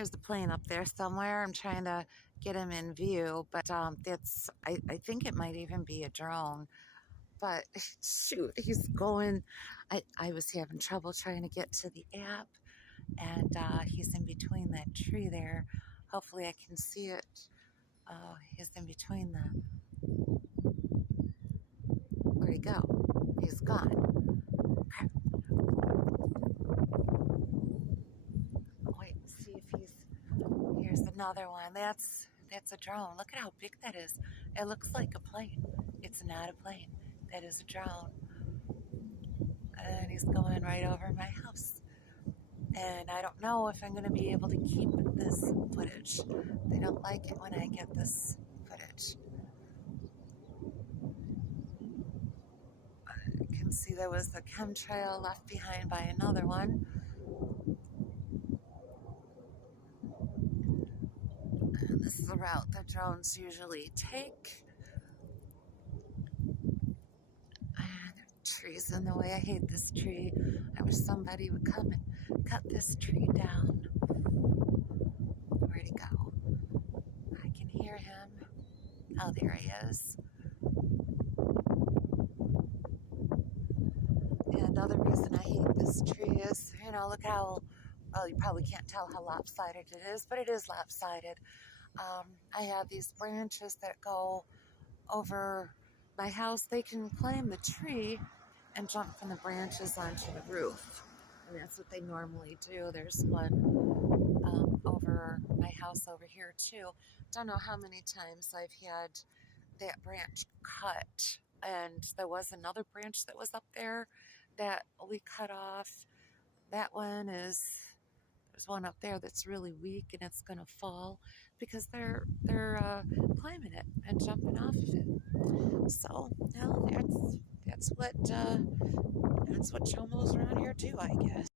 There's the plane up there somewhere. I'm trying to get him in view, but I think it might even be a drone. But shoot, he's going. I was having trouble trying to get to the app, and he's in between that tree there. Hopefully, I can see it. He's in between the. Where'd he go? He's gone. Crap. I'll wait and see if he's. Here's another one. That's a drone. Look at how big that is. It looks like a plane. It's not a plane. That is a drone. And he's going right over my house. And I don't know if I'm going to be able to keep this footage. They don't like it when I get this footage. You can see there was the chemtrail left behind by another one. And this is the route that drones usually take. Trees in the way. I hate this tree. I wish somebody would come and cut this tree down. Where'd he go? I can hear him. Oh, there he is. And another reason I hate this tree is, look how, well, you probably can't tell how lopsided it is, but it is lopsided. I have these branches that go over my house. They can climb the tree and jump from the branches onto the roof. And that's what they normally do. There's one over my house over here too. Don't know how many times I've had that branch cut. And there was another branch that was up there that we cut off. That one there's one up there that's really weak and it's going to fall because they're climbing it and jumping off of it. So, that's what chomos around here do, I guess.